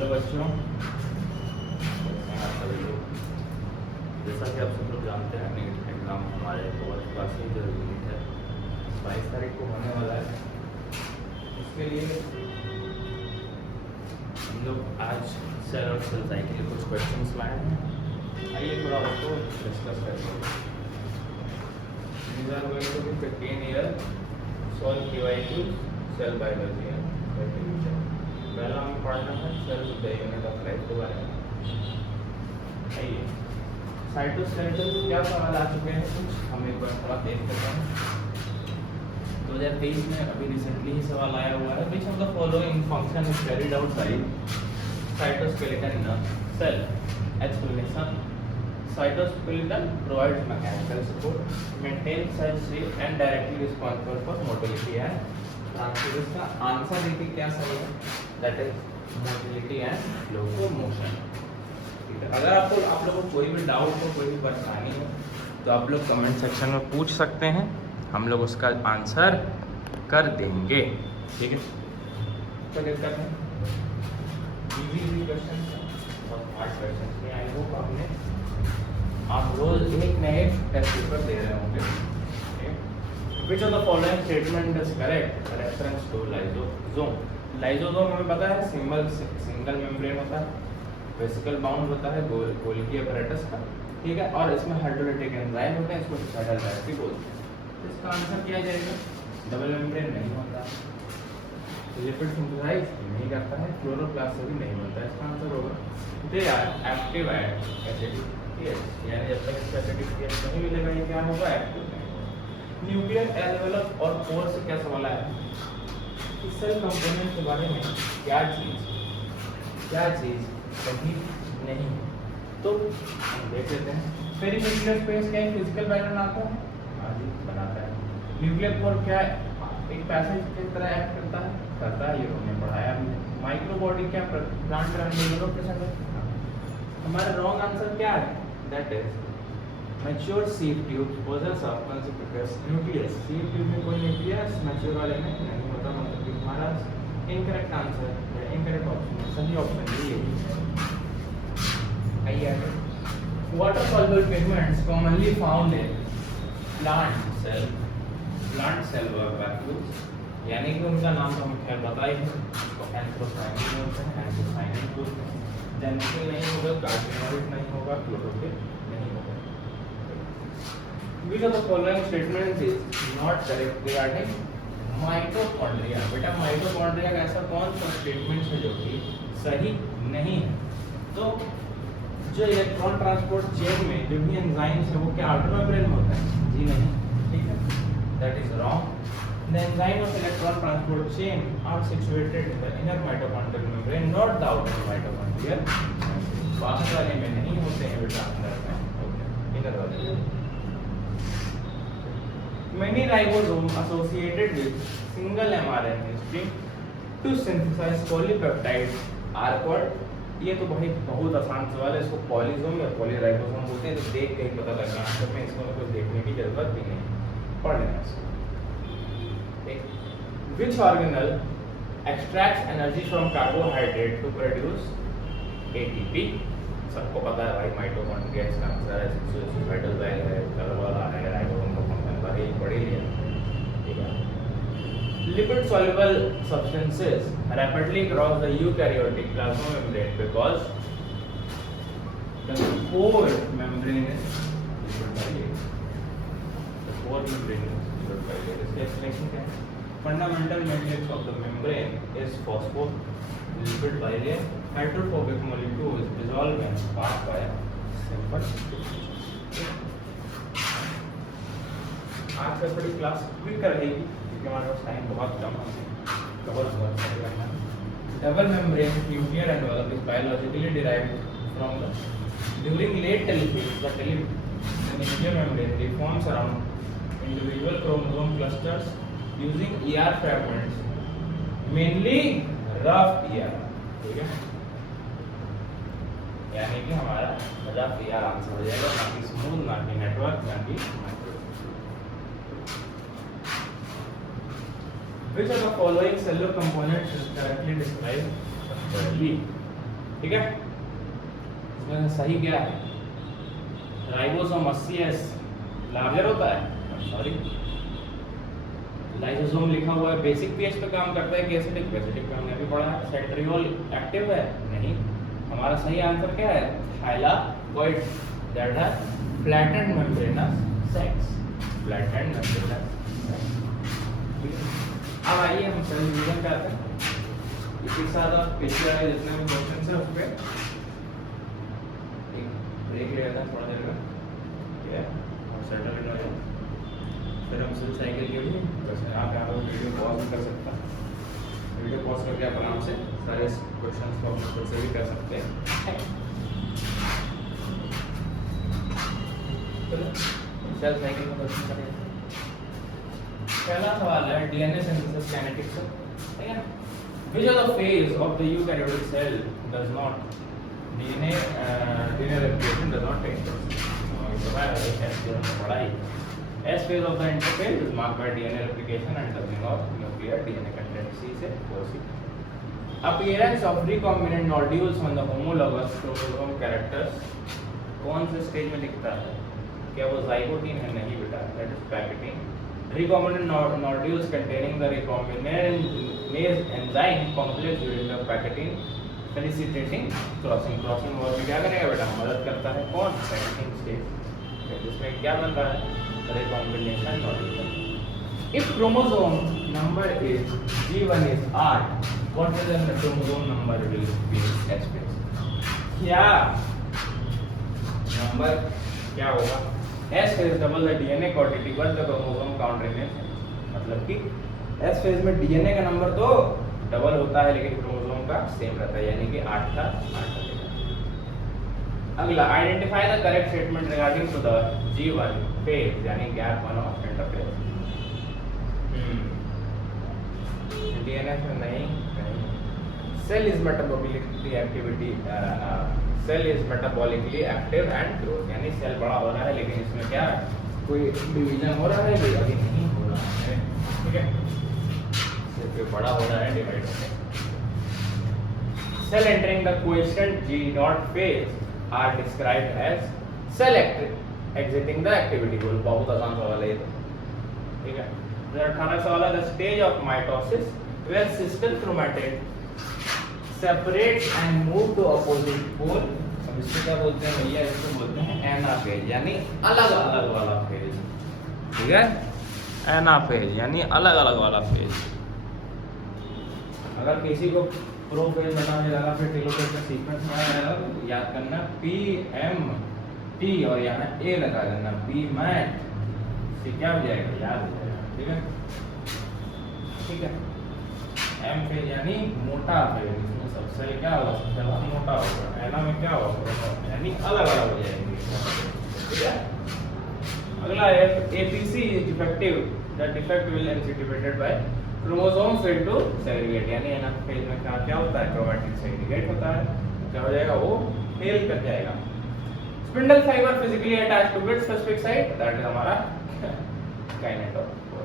Hello बच्चों, कैसे हैं आप सभी लोग। जैसा कि आप सब लोग जानते हैं, नीट एग्ज़ाम हमारे 4th क्लास की जो यूनिट है 22 तारीख को होने वाला है। इसके लिए हम लोग आज सेल और सेल साइकिल के कुछ क्वेश्चंस लाए हैं। आइए थोड़ा उसको डिस्कस करते हैं। These are going to be 15 year solve QIQ cell biology है। पहला हमें पढ़ना है cell with the unit of life के बारे में। आइए, साइटोस्केलेटन में क्या सवाल आ चुके हैं कुछ हम एक बार थोड़ा देख लेते हैं। 2023 में अभी रिसेंटली ही सवाल आया हुआ है। Which of the following function is carried out by cytoskeleton in a cell. Explanation: cytoskeleton provides mechanical support, maintains cell shape and directly responsible for motility and transfer। इसका आंसर देखिए क्या सही है, that is motility and locomotion. ठीक है, अगर आपको आप लोगों को कोई भी डाउट हो, कोई भी परेशानी हो, तो आप लोग कमेंट सेक्शन में पूछ सकते हैं, हम लोग उसका आंसर कर देंगे। ठीक है, तो दिक्कत है इजी क्वेश्चन और हार्ड क्वेश्चन में आई होप आपने आप रोज एक नए टेस्ट पेपर दे रहे होंगे। Which of the following statement is correct. Reference to lysosome. Lysosome हमें पता है सिंगल मेम्ब्रेन होता है, वेसिकल बाउंड होता है गोल्गी अपैरेटस का। ठीक है, और इसमें हाइड्रोलाइटिक एंजाइम होते हैं, इसको सेटल डायरेक्टली बोलते हैं। इसका आंसर क्या जाएगा, डबल मेम्ब्रेन नहीं होता, लिपिड सिंथेसाइज नहीं करता है, क्लोरोप्लास्ट से भी नहीं बनता। इसका आंसर होगा they are active at acidic pH, यानी जब तक इसका एसिडिक पीएच नहीं मिलेगा ये क्या होगा, एक्टिव नहीं। न्यूक्लियर एनवेलप और पोर से क्या सवाल आया कि सेल कंपोनेंट के बारे में क्या चीज सही नहीं है, तो हम देख लेते हैं। पेरीन्यूक्लियर स्पेस क्या फिजिकल पैटर्न आता है, हाँ जी बनाता है। न्यूक्लियर पोर क्या एक पैसेज की तरह एक्ट करता है, ये हमने पढ़ाया भी। माइक्रोबॉडी क्या प्लांट ग्रैन्युलर के साथ। हमारा रॉन्ग आंसर क्या है, that is mature seed tube poses of consequence nucleus. Seed tube में कोई न्यूक्लियस मैच्योर वाले में नहीं होता, मतलब कि हमारा इनकरेक्ट आंसर है, इनकरेक्ट ऑप्शन, सही ऑप्शन ये है। आइए water soluble pigments commonly found in plant cell vacuoles, यानी कि उनका नाम तो हमें खैर पता ही है, तो एंथ्रोसायनिन बोलते हैं, एंथ्रोसायनिन बोलते हैं। जेनेटिक नहीं होगा, कार्सिनोइड नहीं होगा, क्लोरोफिल नहीं होगा। Which of the following statements is not correct regarding mitochondria. बेटा माइटोकॉन्ड्रिया का ऐसा कौन सा स्टेटमेंट है जो कि सही नहीं है। तो जो इलेक्ट्रॉन ट्रांसपोर्ट चेन में जो भी एंजाइम्स है वो क्या आउटर मेम्ब्रेन में होता है, जी नहीं। ठीक है, that is wrong. The enzyme of electron transport chain are situated in the inner mitochondrial membrane, not the outer mitochondrial। बाहर वाले में नहीं होते हैं बेटा, अंदर में होते हैं, इनर वाले में। Many ribosomes associated with single mRNA string to synthesize polypeptides are called। ये तो भाई बहुत आसान सवाल है, इसको पॉलीसोम या पॉलीराइबोसोम बोलते हैं, तो देख के ही पता लगना आंसर में, इसको कुछ देखने की जरूरत भी नहीं, पढ़ लेना इसको। Which organelle extracts energy from carbohydrate to produce ATP। सबको पता है भाई माइटोकॉन्ड्रिया इसका आंसर है, सुसाइडल सेल है, कलर वाला है, राइबोसोम का फंक्शन बारे में पढ़ ही लिया। ठीक है, lipid soluble substances rapidly cross the eukaryotic plasma membrane because the core membrane is lipid bilayer। The core membrane is lipid bilayer। इसका एक्सप्लेनेशन क्या है, fundamental matrix of the membrane is phospholipid bilayer। hydrophobic molecules dissolve and pass by a simple। आज का थोड़ी class quick रहेगी क्योंकि हमारे पास time बहुत कम है, कवर बहुत सारे करना है। Double membrane nuclear envelope is biologically derived from the during late telophase the nuclear membrane reforms around individual chromosome clusters using ER fragments, mainly rough ER। ठीक है, यानी कि हमारा रफ ER आंसर हो जाएगा, ना कि स्मूथ, ना कि नेटवर्क, ना कि micro. Which of the following cellular components is correctly described structurally। ठीक है, इसमें सही क्या है? राइबोसोम 80S लार्जर होता है, सॉरी लाइसोसोम लिखा हुआ है, बेसिक पीएच पे काम करता है कि एसिडिक? बेसिडिक पे हमने अभी पढ़ा है। सेंट्रियोल एक्टिव है? नहीं। हमारा सही आंसर क्या है? थाइलाकोइड दैट है फ्लैटेंड मेम्ब्रेनस सैक्स, फ्लैटेंड मेम्ब्रेनस। अब आइए हम सेल डिवीजन करते हैं। इसी के साथ आप पिछले वाले जितने भी क्वेश्चन है उस पे एक ब्रेक ले लेते हैं थोड़ा देर का, ठीक है, और सेटल इन हो जाए, फिर हम सेल साइकिल के भी वैसे यहाँ पे आप वीडियो पॉज भी कर सकता है, वीडियो पॉज करके आप आराम से सारे क्वेश्चंस को अपने खुद से भी कर सकते हैं। सेल साइकिल में क्वेश्चन करेंगे। पहला सवाल है डीएनए सिंथेसिस काइनेटिक्स, ठीक है। Which of the phase of the eukaryotic cell does not DNA replication does not take place? S phase of the interphase is marked by DNA replication and doubling of nuclear DNA content. C से 4C. Appearance of recombinant nodules on the homologous chromosome characters कौन से stage में दिखता है? क्या वो ज़ाइगोटीन है? नहीं बेटा, that is packeting. Recombinant nodules containing the recombinase enzyme complex during the packeting felicitating crossing और भी क्या करेगा बेटा? मदद करता है कौन? पैकेटिंग स्टेज, जिसमें क्या बन रहा है? recombination nodule. If chromosome number is G1 is R, what is the chromosome number will be S phase? क्या नंबर क्या होगा? S phase double the DNA quantity but the chromosome count remains, मतलब कि S phase में DNA का number तो double होता है लेकिन क्रोमोसोम का सेम रहता है, यानी कि 8 का 8 रहेगा। अगला, identify the correct statement regarding to the G1 phase यानी गैप 1 ऑफ इंटरफेज। DNA में नहीं, cell is metabolically activity cell is metabolically active and growth, यानी सेल बड़ा हो रहा है लेकिन इसमें क्या कोई डिवीजन हो रहा है? अभी नहीं हो रहा है, ठीक है, सिर्फ बड़ा हो रहा है, डिवाइड हो रहा है। Cell entering the question G0 phase are described as cell exiting the activity goal. बहुत आसान सवाल है ये तो, ठीक है। 18 सवाल है the stage of mitosis where sister chromatid separate and move to opposite pole. अब इसको क्या बोलते हैं भैया? इसको बोलते हैं एनाफेज, यानी अलग अलग वाला फेज, ठीक है, एनाफेज यानी अलग अलग वाला फेज। अगर किसी को प्रोफेज बताने लगा फिर टेलोफेज का सीक्वेंस में आएगा तो याद करना PMT और यहाँ A लगा देना, PMAT से क्या हो जाएगा? याद हो जाएगा, ठीक है, ठीक है। M फेज यानी मोटा फेज, इसमें सबसे क्या होगा? सबसे मोटा होगा। एना में क्या होगा? यानी अलग अलग हो जाएंगे, ठीक है। अगला है APC is defective, the defect will exhibited by chromosome fail to segregate, यानी एना फेज में क्या क्या होता है? क्रोमैटिन सेग्रीगेट होता है, क्या हो जाएगा? वो फेल कर जाएगा। Spindle fibre physically attached to its specific site, that is हमारा काइनेटोकोर।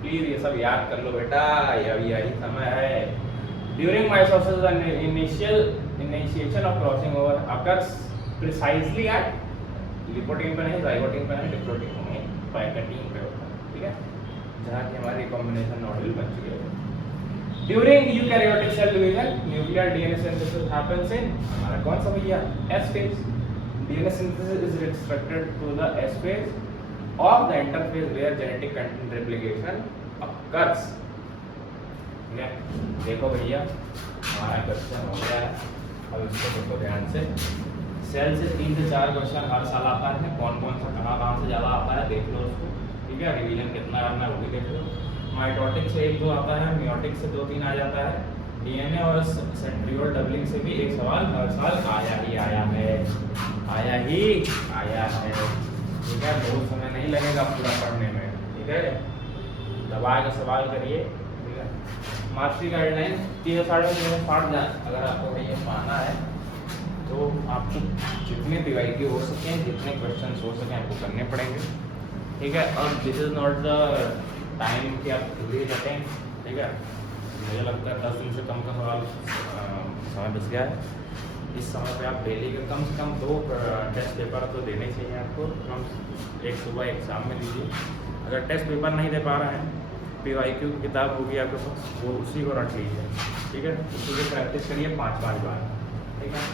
प्लीज ये सब याद कर लो बेटा, यही समय है। During mitosis initiation of crossing over occurs precisely at leptotene पे नहीं, जाइगोटीन पे नहीं, डिप्लोटीन में, पैकेटिंग पे होता है, ठीक है, जहाँ की हमारी कॉम्बिनेशन नोडुल बन चुकी है। During eukaryotic cell division nuclear DNA synthesis happens in हमारा कौन सा भैया? S phase. DNA synthesis is restricted to the S phase of the interphase where genetic content replication occurs. ठीक है, देखो भैया हमारा क्वेश्चन हो गया है, अब इसको देखो ध्यान से। सेल से 3 से 4 क्वेश्चन हर साल आता है, कौन कौन सा कहाँ से ज़्यादा आता है देख लो उसको, ठीक है, रिवीजन कितना करना है वो भी देख लो। माइटोटिक से 1-2 आता है, मियोटिक से 2-3 आ जाता है, डीएनए और सेंट्रियोल डबलिंग से भी एक सवाल हर साल आया है, ठीक है। बहुत समय नहीं लगेगा पूरा पढ़ने में, ठीक है, दबा के सवाल करिए, ठीक है। मास्टरी गाइडलाइन 360 अगर आपको ये पाना है तो आपको जितने दिवाई के हो सकें, जितने क्वेश्चन हो सकें आपको करने पड़ेंगे, ठीक है। और this is not the time कि आप पूरी रखें, ठीक है। मुझे लगता है 10 दिन से कम का सवाल समय बच गया है, इस समय पे आप डेली के कम से कम 2 टेस्ट पेपर तो देने चाहिए आपको। कम एक सुबह एक शाम में दीजिए। अगर टेस्ट पेपर नहीं दे पा रहे हैं, PYQ की किताब होगी आपके पास, वो उसी को रख लीजिए, ठीक है। उसी की प्रैक्टिस करिए 5-5 बार, ठीक है।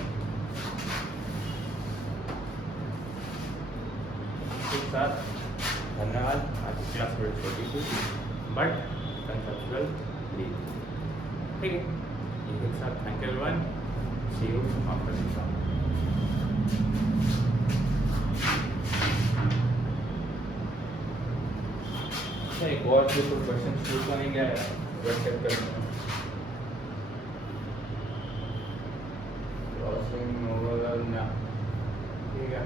इसके साथ धन्यवाद। आज की क्लास थोड़ी छोटी थी बट कंसेप्चुअल थी, ठीक है। इसके साथ thank you everyone, see you after exam. एक और भी कोई क्वेश्चन शुरू तो नहीं गया है, वेट चेक करना। क्रॉसिंग ओवर ना, ठीक है।